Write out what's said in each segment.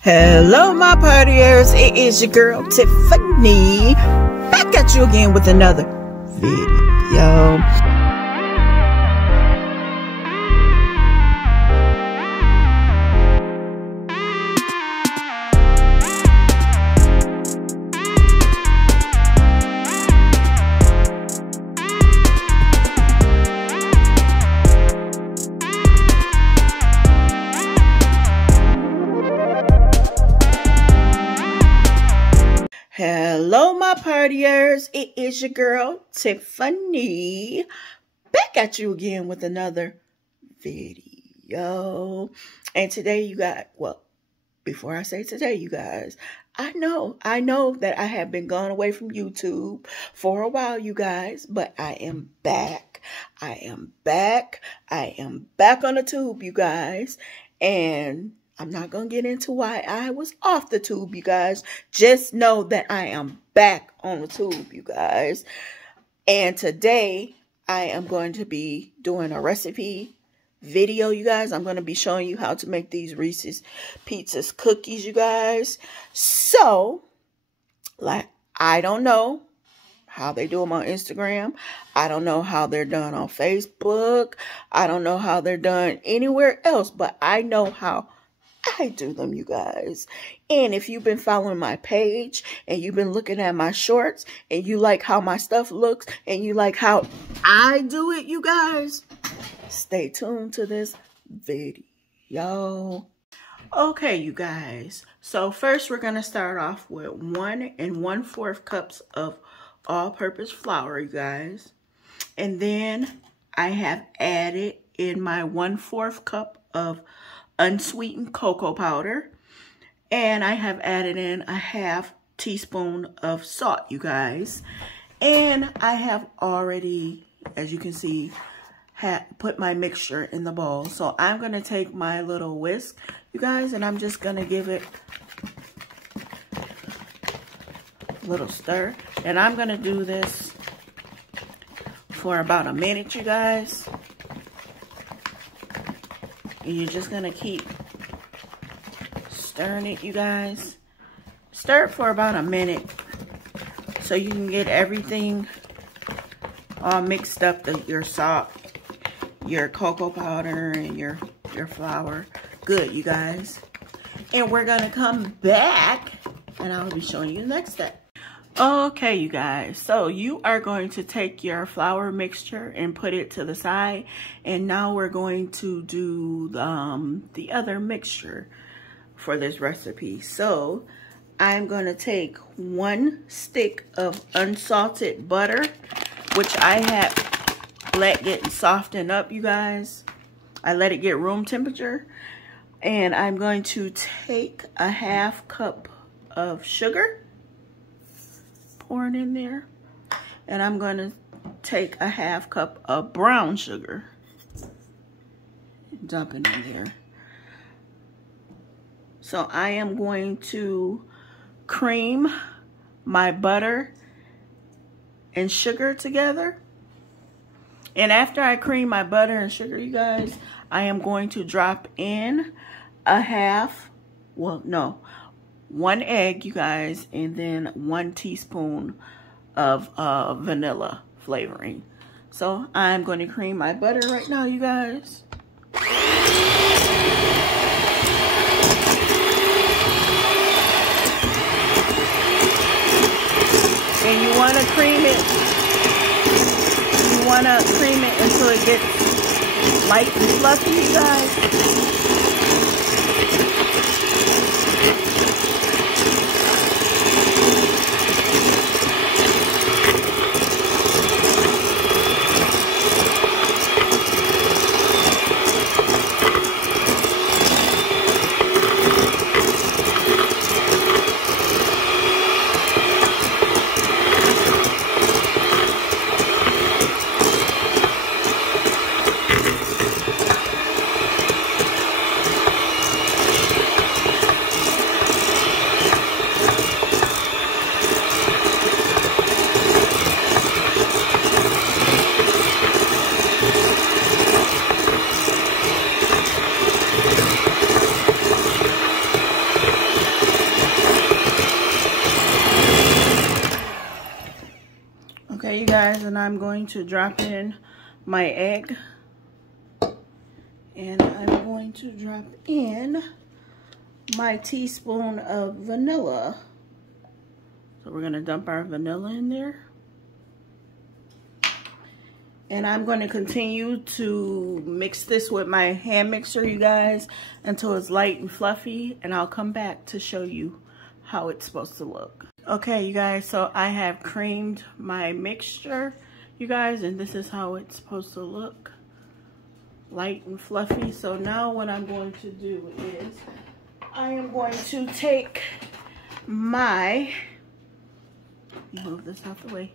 Hello, my partiers. It is your girl, Tiffany. Back at you again with another video. Hello, my partiers. It is your girl, Tiffany. Back at you again with another video. And today you guys, well, before I say today, you guys, I know that I have been gone away from YouTube for a while, you guys, but I am back. I am back on the tube, you guys. And I'm not going to get into why I was off the tube, you guys. Just know that I am back on the tube, you guys. And today, I am going to be doing a recipe video, you guys. I'm going to be showing you how to make these Reese's Pieces cookies, you guys. So, like, I don't know how they do them on Instagram. I don't know how they're done on Facebook. I don't know how they're done anywhere else, but I know how I do them, you guys. And if you've been following my page and you've been looking at my shorts and you like how my stuff looks and you like how I do it, you guys, stay tuned to this video. Okay, you guys. So first we're going to start off with 1 1/4 cups of all-purpose flour, you guys. And then I have added in my 1/4 cup of unsweetened cocoa powder, and I have added in a 1/2 teaspoon of salt, you guys. And I have already, as you can see, put my mixture in the bowl. So I'm going to take my little whisk, you guys, and I'm just going to give it a little stir. And I'm going to do this for about a minute, you guys. And you're just going to keep stirring it, you guys. Stir it for about a minute so you can get everything all mixed up, your salt, your cocoa powder, and your flour. Good, you guys. And we're going to come back and I'll be showing you the next step. Okay, you guys, so you are going to take your flour mixture and put it to the side, and now we're going to do the other mixture for this recipe. So I'm going to take 1 stick of unsalted butter, which I have let get soften up, you guys. I let it get room temperature, and I'm going to take a 1/2 cup of sugar, pouring in there, and I'm going to take a 1/2 cup of brown sugar, dumping in there. So I am going to cream my butter and sugar together. And after I cream my butter and sugar, you guys, I am going to drop in one egg, you guys, and then 1 teaspoon of vanilla flavoring. So I'm going to cream my butter right now, you guys. And you want to cream it. You want to cream it until it gets light and fluffy, you guys. and I'm going to drop in my egg. And I'm going to drop in my teaspoon of vanilla. So we're gonna dump our vanilla in there. And I'm going to continue to mix this with my hand mixer, you guys, until it's light and fluffy. And I'll come back to show you how it's supposed to look. Okay, you guys, so I have creamed my mixture, you guys, and this is how it's supposed to look. Light and fluffy. So now what I'm going to do is I am going to take my, move this out the way,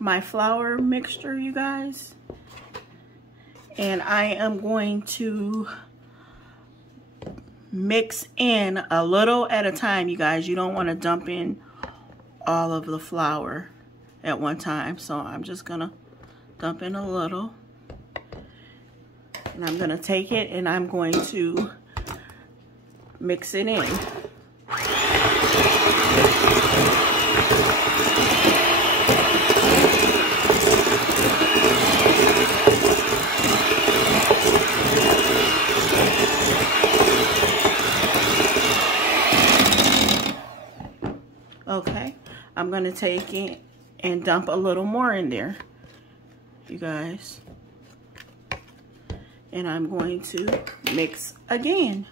my flour mixture, you guys, and I am going to mix in a little at a time, you guys. You don't want to dump in all of the flour at one time, so I'm just gonna dump in a little, and I'm gonna take it and I'm going to mix it in. Okay, I'm going to take it and dump a little more in there, you guys. And I'm going to mix again.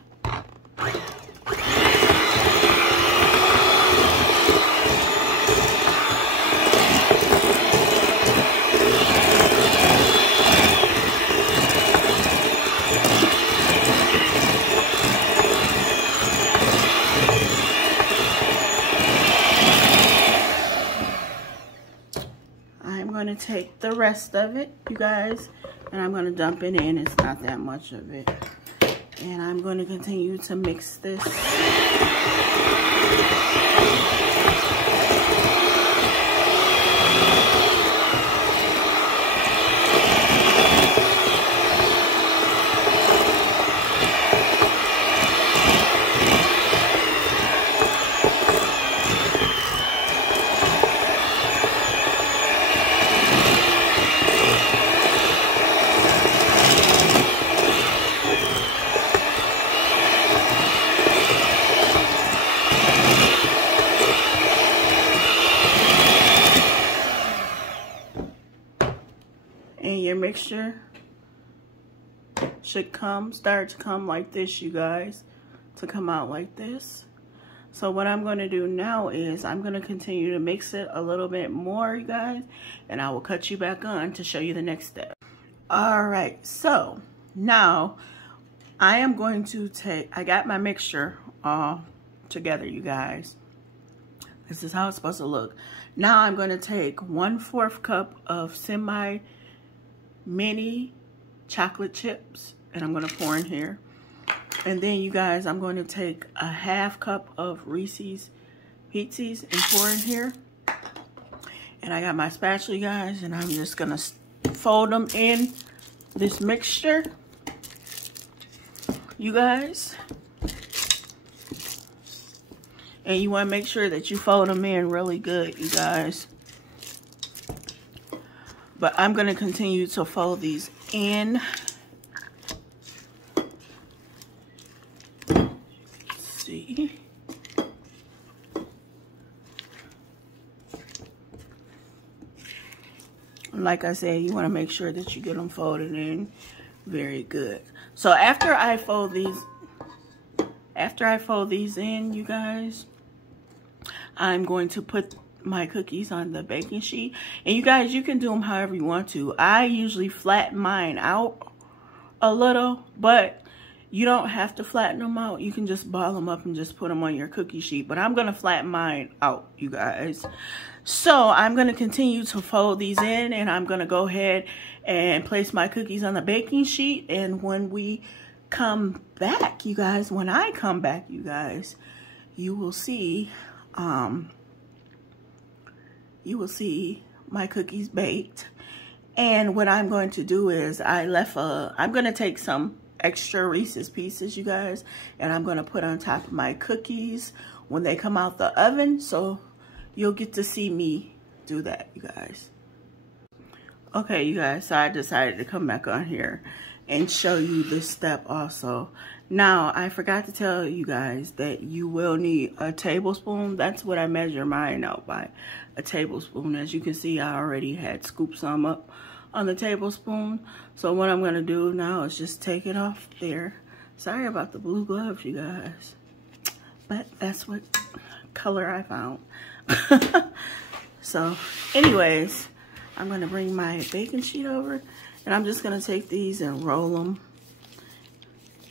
I'm going to take the rest of it, you guys, and I'm going to dump it in. It's not that much of it. And I'm going to continue to mix this. And your mixture should start to come like this, you guys, to come out like this. So what I'm going to do now is I'm going to continue to mix it a little bit more, you guys, and I will cut you back on to show you the next step. All right, so now I am going to I got my mixture all together, you guys. This is how it's supposed to look. Now I'm going to take 1/4 cup of mini chocolate chips, and I'm going to pour in here. And then, you guys, I'm going to take a 1/2 cup of Reese's Pieces and pour in here. And I got my spatula, you guys, and I'm just going to fold them in this mixture, you guys. And you want to make sure that you fold them in really good, you guys. But I'm going to continue to fold these in. Let's see. Like I said, you want to make sure that you get them folded in very good. So after I fold these in, you guys, I'm going to put my cookies on the baking sheet. And you guys, you can do them however you want to. I usually flatten mine out a little, but you don't have to flatten them out. You can just ball them up and just put them on your cookie sheet. But I'm going to flatten mine out, you guys. So I'm going to continue to fold these in, and I'm going to go ahead and place my cookies on the baking sheet. And when we come back, you guys, when I come back, you guys, you will see my cookies baked. And what I'm going to do is I'm going to take some extra Reese's Pieces, you guys, and I'm going to put on top of my cookies when they come out the oven. So you'll get to see me do that, you guys. Okay, you guys, so I decided to come back on here and show you this step also. Now, I forgot to tell you guys that you will need a tablespoon. That's what I measure mine out by, a tablespoon. As you can see, I already had scooped some up on the tablespoon. So what I'm gonna do now is just take it off there. Sorry about the blue gloves, you guys, but that's what color I found. So anyways, I'm gonna bring my baking sheet over, and I'm just gonna take these and roll them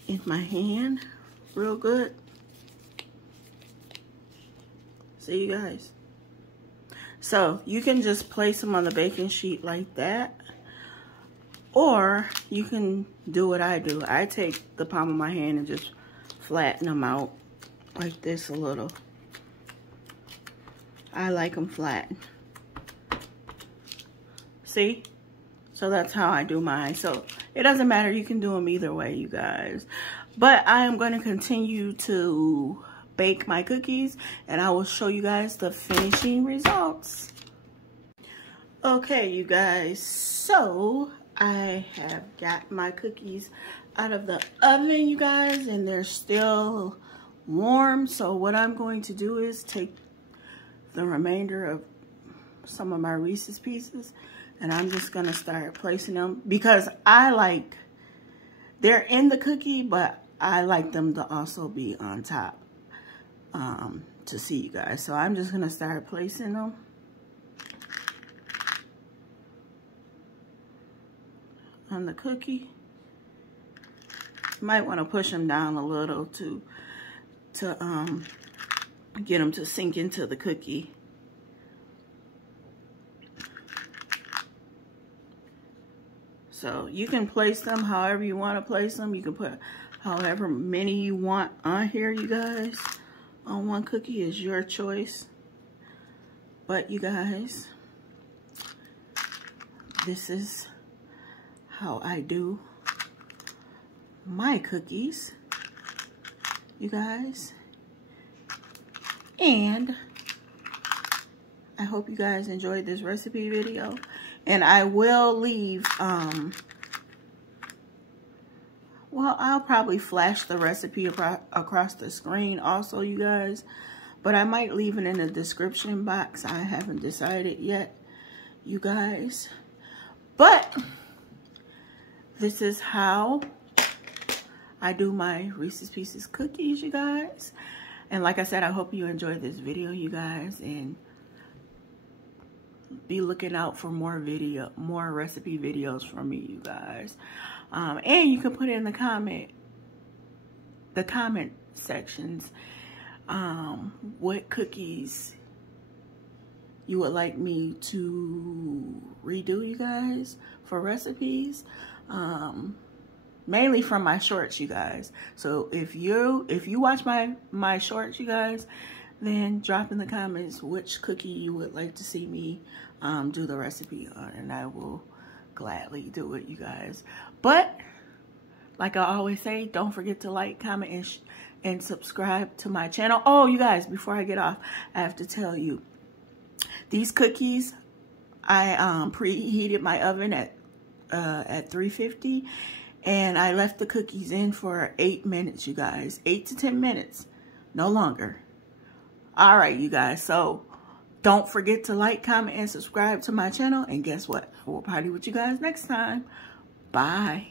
in my hand real good. See, you guys? So you can just place them on the baking sheet like that, or you can do what I do. I take the palm of my hand and just flatten them out like this a little. I like them flat. See? So that's how I do mine. So it doesn't matter. You can do them either way, you guys. But I am going to continue to bake my cookies, and I will show you guys the finishing results. Okay, you guys. So I have got my cookies out of the oven, you guys, and they're still warm. So what I'm going to do is take the remainder of some of my Reese's Pieces, and I'm just gonna start placing them because they're in the cookie, but I like them to also be on top to see, you guys. So I'm just gonna start placing them. On the cookie. You might want to push them down a little to get them to sink into the cookie. So you can place them however you want to place them. You can put however many you want on here, you guys. On one cookie is your choice. But you guys, this is how I do my cookies, you guys. And I hope you guys enjoyed this recipe video. And I will leave, well, I'll probably flash the recipe across the screen also, you guys. But I might leave it in the description box. I haven't decided yet, you guys. But this is how I do my Reese's Pieces cookies, you guys. And like I said, I hope you enjoyed this video, you guys. And be looking out for more recipe videos from me, you guys. And you can put in the comment sections what cookies you would like me to redo, you guys, for recipes. Mainly from my shorts, you guys. So if you watch my shorts, you guys, then drop in the comments which cookie you would like to see me do the recipe on, and I will gladly do it, you guys. But like I always say, don't forget to like, comment, and subscribe to my channel. Oh, you guys, before I get off, I have to tell you, these cookies, I preheated my oven at 350, and I left the cookies in for 8 minutes, you guys. 8 to 10 minutes, no longer. All right, you guys, so don't forget to like, comment, and subscribe to my channel. And guess what? I will party with you guys next time. Bye.